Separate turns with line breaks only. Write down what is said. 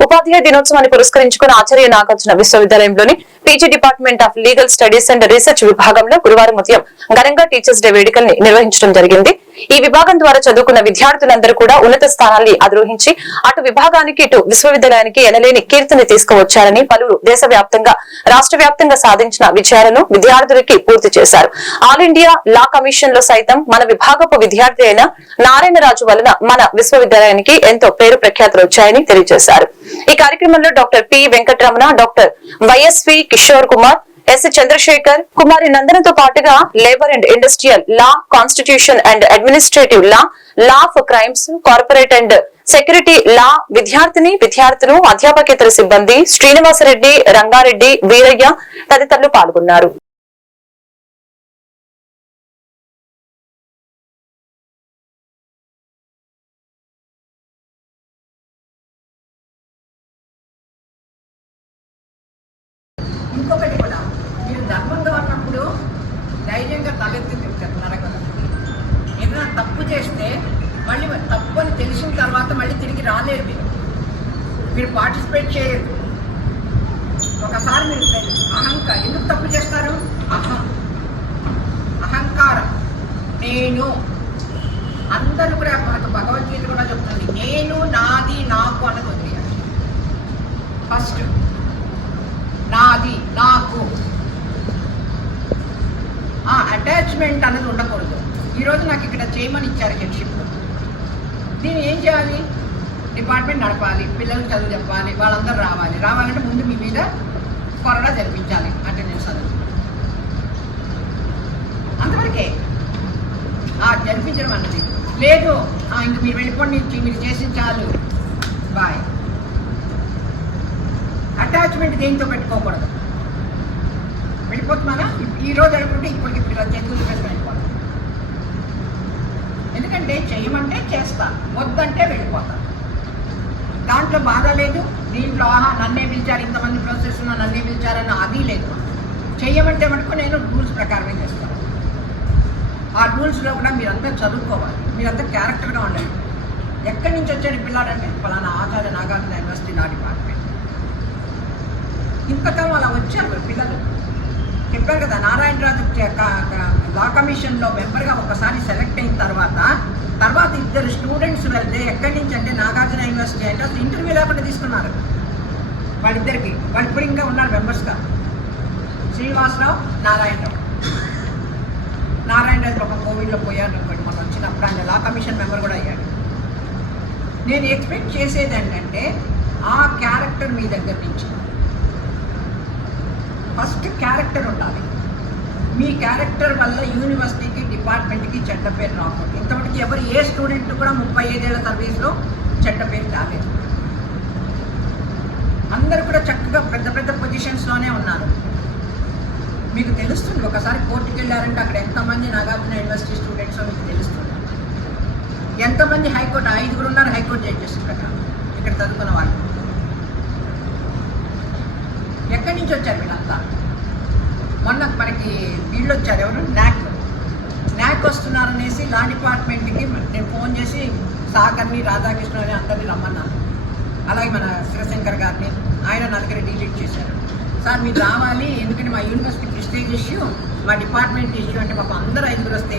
ఉపాధ్యాయ దినోత్సవాన్ని పురస్కరించుకుని Acharya Nagarjuna విశ్వవిద్యాలయంలోని PG department of legal studies and research విభాగంలో గురువారం ఉదయం ఘనంగా టీచర్స్ డే వేడుకల్ని నిర్వహించడం జరిగింది. ఈ విభాగం ద్వారా చదువుకున్న విద్యార్థులందరూ కూడా ఉన్నత స్థానాన్ని అధిరోహించి అటు విభాగానికి ఇటు విశ్వవిద్యాలయానికి ఎనలేని కీర్తిని తీసుకువచ్చారని పలువురు దేశవ్యాప్తంగా రాష్ట్ర వ్యాప్తంగా సాధించిన విజయాలను విద్యార్థులకి పూర్తి చేశారు. ఆల్ ఇండియా లా కమిషన్లో సైతం మన విభాగపు విద్యార్థి అయిన నారాయణరాజు వలన మన విశ్వవిద్యాలయానికి ఎంతో పేరు ప్రఖ్యాతులు వచ్చాయని తెలియజేశారు. ఈ కార్యక్రమంలో doctor P Venkataramana doctor YSV Kishore Kumar S Chandrasekhar Kumari నందనతో పాటుగా labour and industrial law constitution and administrative law law for crimes corporate and security law విద్యార్థిని విద్యార్థులు అధ్యాపకేతర సిబ్బంది శ్రీనివాసరెడ్డి రంగారెడ్డి వీరయ్య తదితరులు పాల్గొన్నారు.
ఇంకొకటి ధర్మంగా ఉన్నప్పుడు ధైర్యంగా తలెత్తి చెప్తున్నారు నరకలు. ఏదైనా తప్పు చేస్తే మళ్ళీ తప్పు అని తెలిసిన తర్వాత మళ్ళీ తిరిగి రాలేరు మీరు. మీరు పార్టిసిపేట్ చేయరు. ఒకసారి మీరు అహంకారం. ఎందుకు తప్పు చేస్తారు? అహం. అహంకారం. నేను. అందరూ కూడా మనకు భగవద్గీత కూడా చెప్తుంది నేను నాది నాకు అన్నది వదిలేయాలి. ఫస్ట్ నాది నాకు ఆ అటాచ్మెంట్ అనేది ఉండకూడదు. ఈరోజు నాకు ఇక్కడ చేయమని ఇచ్చారు హెడ్షిప్. దీన్ని ఏం చేయాలి? డిపార్ట్మెంట్ నడపాలి పిల్లలు చదువు చెప్పాలి వాళ్ళందరూ రావాలి. రావాలంటే ముందు మీ మీద కొరడా జరిపించాలి అటెండెన్స్ అది అంతవరకే ఆ జరిపించడం అన్నది. లేదు ఇంక మీరు వెళ్ళిపోండి మీరు చేసి చాలు. బాయ్. అటాచ్మెంట్ దేంతో పెట్టుకోకూడదు? ఈ రోజు అనుకుంటే ఇప్పటికి ఇప్పుడు చేతులు పెట్టి వెళ్ళిపోతాం ఎందుకంటే చేయమంటే చేస్తా వద్దంటే వెళ్ళిపోతా. దాంట్లో బాధ లేదు దీంట్లో ఆహా నన్నే పిలిచారు ఇంతమంది ప్రాసెస్ ఉన్నా నన్నే పిలిచారన్న అది లేదు. చెయ్యమంటే మటుకు నేను రూల్స్ ప్రకారమే చేస్తాను ఆ రూల్స్లో కూడా మీరంతా చదువుకోవాలి మీరంతా క్యారెక్టర్గా ఉండాలి. ఎక్కడి నుంచి వచ్చాడు పిల్లాడంటే? ఫలానా ఆచార్య నాగార్జున యూనివర్సిటీ నా డిపార్ట్మెంట్ ఇంతకాలం అలా వచ్చారు పిల్లలు. చెప్పారు కదా నారాయణరాజు లా కమిషన్లో మెంబర్గా ఒకసారి సెలెక్ట్ అయిన తర్వాత తర్వాత ఇద్దరు స్టూడెంట్స్ వెళ్తే ఎక్కడి నుంచి అంటే నాగార్జున యూనివర్సిటీ అంటే అసలు ఇంటర్వ్యూ లేకుండా తీసుకున్నారు. వాళ్ళిద్దరికి వాళ్ళు ఇప్పుడు ఇంకా ఉన్నారు మెంబర్స్గా. శ్రీనివాసరావు నారాయణరావు. నారాయణరాజు ఒక కోవిడ్లో పోయారు అనుకోండి మనం వచ్చినప్పుడు ఆయన లా కమిషన్ మెంబర్ కూడా అయ్యాడు. నేను ఎక్స్పెక్ట్ చేసేది ఏంటంటే ఆ క్యారెక్టర్ మీ దగ్గర నుంచి. ఫస్ట్ క్యారెక్టర్ ఉండాలి. మీ క్యారెక్టర్ వల్ల యూనివర్సిటీకి డిపార్ట్మెంట్కి చెడ్డ పేరు రాకూడదు. ఇంతవరకు ఎవరు ఏ స్టూడెంట్ కూడా ముప్పై ఐదేళ్ళ సర్వీస్లో చెడ్డ పేరు కాలేదు అందరూ కూడా చక్కగా పెద్ద పెద్ద పొజిషన్స్లోనే ఉన్నారు. మీకు తెలుస్తుంది ఒకసారి కోర్టుకి వెళ్ళారంటే అక్కడ ఎంతమంది నాగార్జున యూనివర్సిటీ స్టూడెంట్స్ మీకు తెలుస్తుంది. ఎంతమంది హైకోర్టు ఐదుగురు ఉన్నారు హైకోర్టు జడ్జెస్ ప్రకారం. ఇక్కడ చదువుకున్న వాళ్ళు. ఎక్కడి నుంచి వచ్చారు వీళ్ళంతా? మొన్న మనకి వీళ్ళు వచ్చారు ఎవరు? న్యాక్ న్యాక్ వస్తున్నారనేసి లా డిపార్ట్మెంట్కి నేను ఫోన్ చేసి సాగర్ని రాధాకృష్ణని అందరినీ రమ్మన్నాను. అలాగే మన శివశంకర్ గారిని ఆయన నలుగురు డిలీట్ చేశారు. సార్ మీరు రావాలి ఎందుకంటే మా యూనివర్సిటీ ప్రిస్టేజ్ ఇష్యూ మా డిపార్ట్మెంట్ ఇష్యూ అంటే మాకు అందరూ ఐదుగురు వస్తే